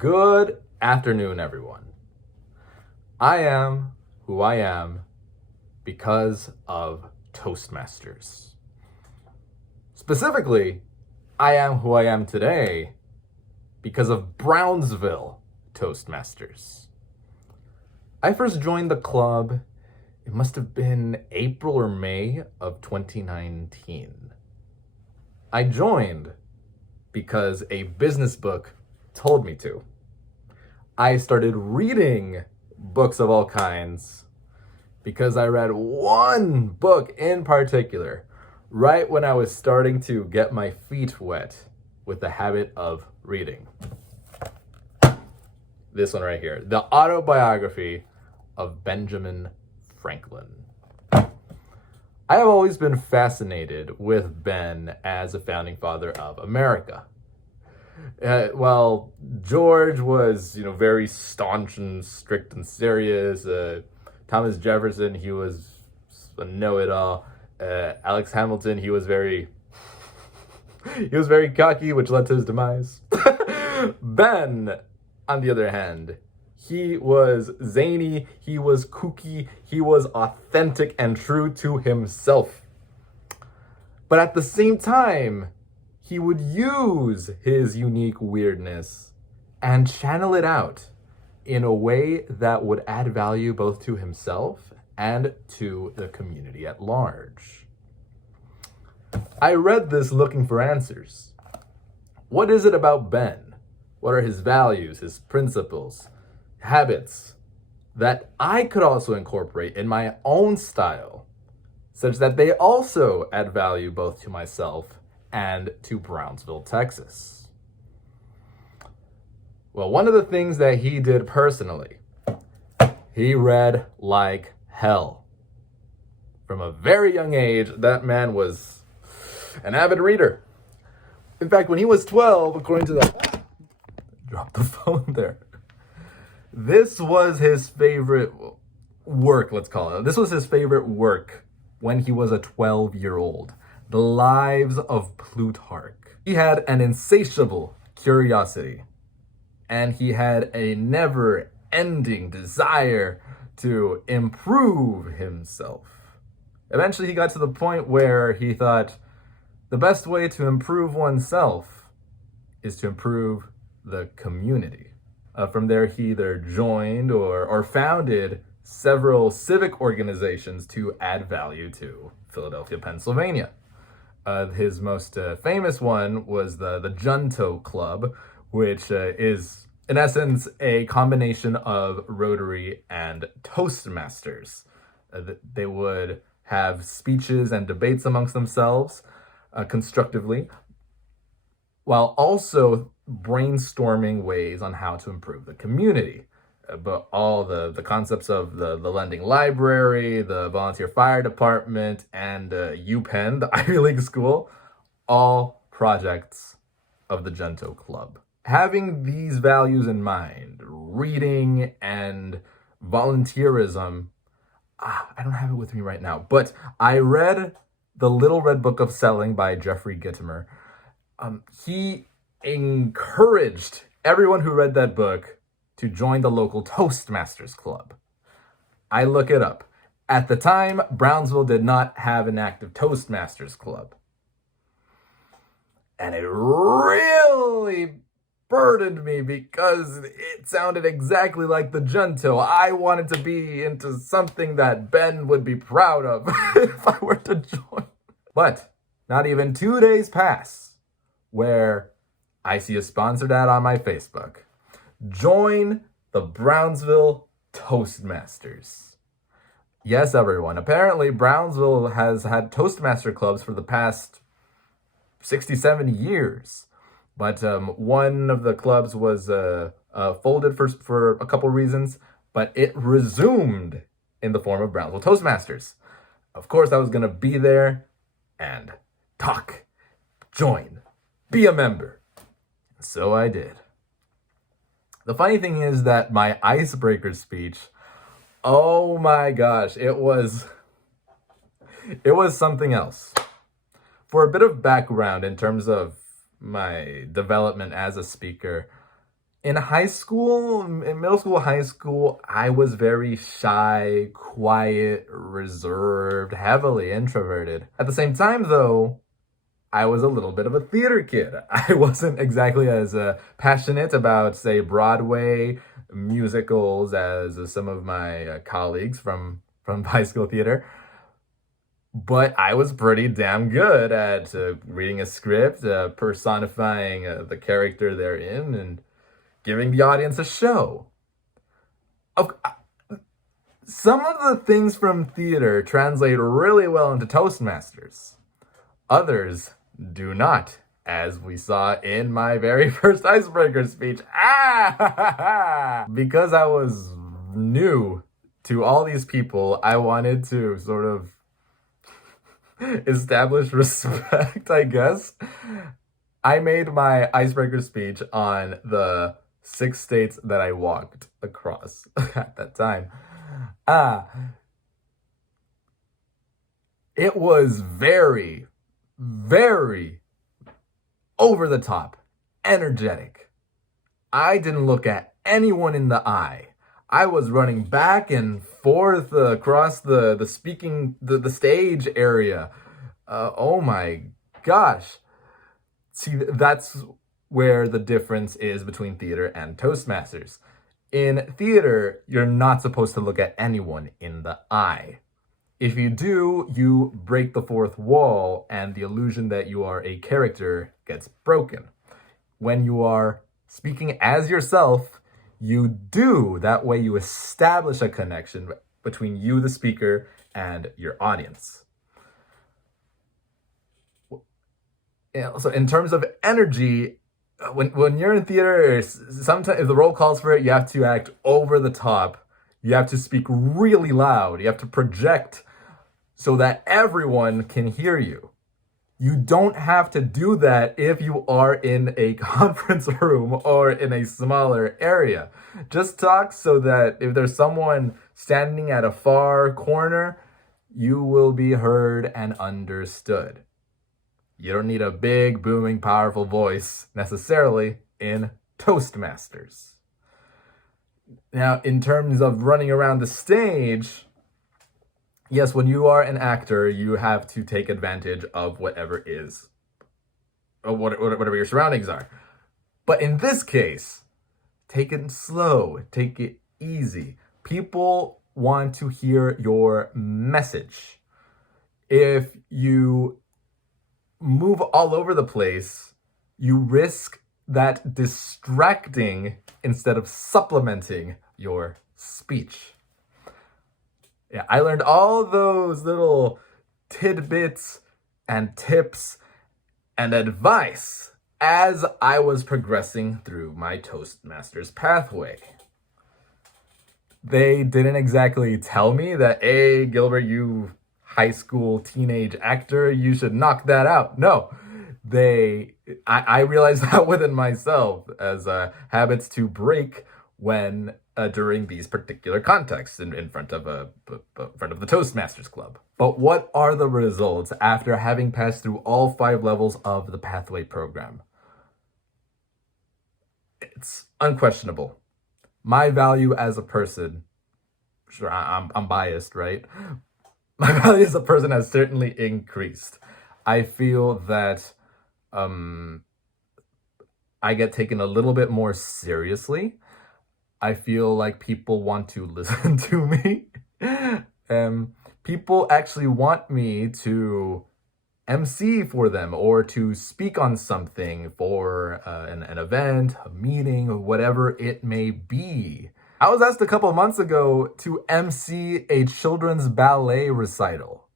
Good afternoon, everyone. I am who I am because of Toastmasters. Specifically, I am who I am today because of Brownsville Toastmasters. I first joined the club, it must have been April or May of 2019. I joined because a business book told me to. I started reading books of all kinds because I read one book in particular right when I was starting to get my feet wet with the habit of reading. This one right here, the autobiography of Benjamin Franklin. I have always been fascinated with Ben as a founding father of America. George was, very staunch and strict and serious. Thomas Jefferson, he was a know-it-all. Alex Hamilton, he was very cocky, which led to his demise. Ben, on the other hand, he was zany, he was kooky, he was authentic and true to himself. But at the same time, he would use his unique weirdness and channel it out in a way that would add value both to himself and to the community at large. I read this looking for answers. What is it about Ben? What are his values, his principles, habits that I could also incorporate in my own style, such that they also add value both to myself and to Brownsville, Texas? Well, one of the things that he did personally, he read like hell. From a very young age, that man was an avid reader. In fact, when he was 12, according to the... Drop the phone there. This was his favorite work, let's call it. This was his favorite work when he was a 12-year-old. The Lives of Plutarch. He had an insatiable curiosity, and he had a never-ending desire to improve himself. Eventually, he got to the point where he thought the best way to improve oneself is to improve the community. From there, he either joined or founded several civic organizations to add value to Philadelphia, Pennsylvania. His most famous one was the Junto Club, which is, in essence, a combination of Rotary and Toastmasters. They would have speeches and debates amongst themselves constructively, while also brainstorming ways on how to improve the community. But all the concepts of the lending library, the volunteer fire department, and UPenn, the Ivy League school, all projects of the Junto Club. Having these values in mind, reading and volunteerism, I don't have it with me right now, but I read The Little Red Book of Selling by Jeffrey Gitomer. He encouraged everyone who read that book to join the local Toastmasters club. I look it up. At the time, Brownsville did not have an active Toastmasters club. And it really burdened me because it sounded exactly like the Junto. I wanted to be into something that Ben would be proud of if I were to join. But not even 2 days pass where I see a sponsored ad on my Facebook. Join the Brownsville Toastmasters. Yes, everyone. Apparently, Brownsville has had Toastmaster clubs for the past 67 years. But one of the clubs was folded for a couple reasons, but it resumed in the form of Brownsville Toastmasters. Of course, I was going to be there and talk, join, be a member. So I did. The funny thing is that my icebreaker speech, oh my gosh, it was something else. For a bit of background in terms of my development as a speaker, In high school, in middle school, high school, I was very shy, quiet, reserved, heavily introverted. At the same time, though, I was a little bit of a theater kid. I wasn't exactly as passionate about, say, Broadway musicals as some of my colleagues from high school theater. But I was pretty damn good at reading a script, personifying the character they're in, and giving the audience a show. Of, some of the things from theater translate really well into Toastmasters. Others do not, as we saw in my very first icebreaker speech. Because I was new to all these people, I wanted to sort of establish respect, I guess. I made my icebreaker speech on the 6 states that I walked across at that time. It was very, very over the top, energetic. I didn't look at anyone in the eye. I was running back and forth across the stage area. Oh my gosh. See, that's where the difference is between theater and Toastmasters. In theater, you're not supposed to look at anyone in the eye. If you do, you break the fourth wall and the illusion that you are a character gets broken. When you are speaking as yourself, you do. That way you establish a connection between you, the speaker, and your audience. So in terms of energy, when you're in theater, sometimes if the role calls for it, you have to act over the top. You have to speak really loud. You have to project so that everyone can hear you. You don't have to do that if you are in a conference room or in a smaller area. Just talk so that if there's someone standing at a far corner, you will be heard and understood. You don't need a big, booming, powerful voice necessarily in Toastmasters. Now, in terms of running around the stage, yes, when you are an actor, you have to take advantage of whatever your surroundings are. But in this case, take it slow, take it easy. People want to hear your message. If you move all over the place, you risk that distracting instead of supplementing your speech. Yeah, I learned all those little tidbits and tips and advice as I was progressing through my Toastmasters pathway. They didn't exactly tell me that, hey, Gilbert, you high school teenage actor, you should knock that out. No, I realized that within myself as habits to break when during these particular contexts in front of the Toastmasters Club. But what are the results after having passed through all 5 levels of the Pathway program? It's unquestionable. My value as a person, sure, I'm biased, right? My value as a person has certainly increased. I feel that I get taken a little bit more seriously. I feel like people want to listen to me. People actually want me to MC for them or to speak on something for an event, a meeting, or whatever it may be. I was asked a couple of months ago to MC a children's ballet recital.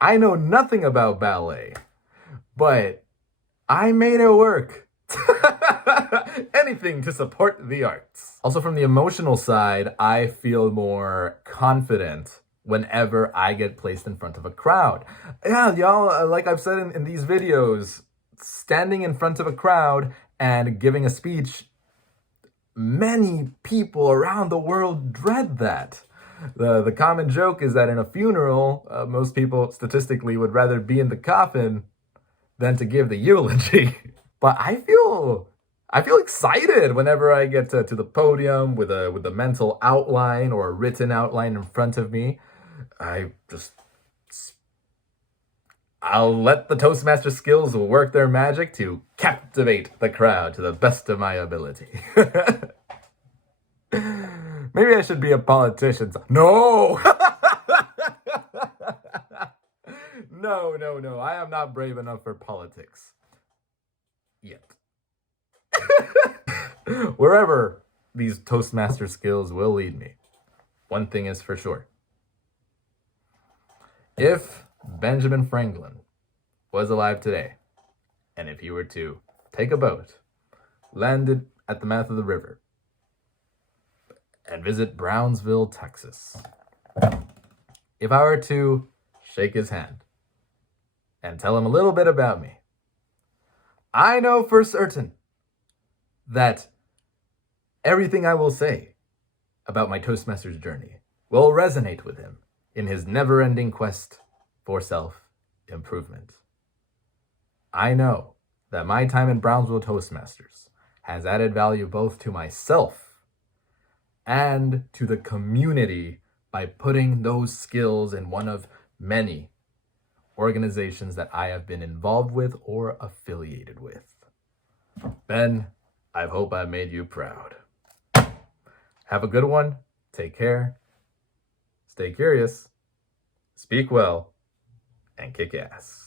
I know nothing about ballet, but I made it work. Anything to support the arts. Also, from the emotional side, I feel more confident whenever I get placed in front of a crowd. Yeah, y'all, like I've said in these videos, standing in front of a crowd and giving a speech, many people around the world dread that. The common joke is that in a funeral, most people statistically would rather be in the coffin than to give the eulogy. But I feel I feel excited whenever I get to the podium with a mental outline or a written outline in front of me. I'll let the Toastmaster skills work their magic to captivate the crowd to the best of my ability. Maybe I should be a politician. No! No. I am not brave enough for politics. Yet. Wherever these Toastmaster skills will lead me, one thing is for sure. If Benjamin Franklin was alive today, and if he were to take a boat, land at the mouth of the river, and visit Brownsville, Texas, if I were to shake his hand and tell him a little bit about me, I know for certain that everything I will say about my Toastmasters journey will resonate with him in his never-ending quest for self-improvement. I know that my time in Brownsville Toastmasters has added value both to myself and to the community by putting those skills in one of many organizations that I have been involved with or affiliated with. Ben, I hope I made you proud. Have a good one. Take care. Stay curious. Speak well. And kick ass.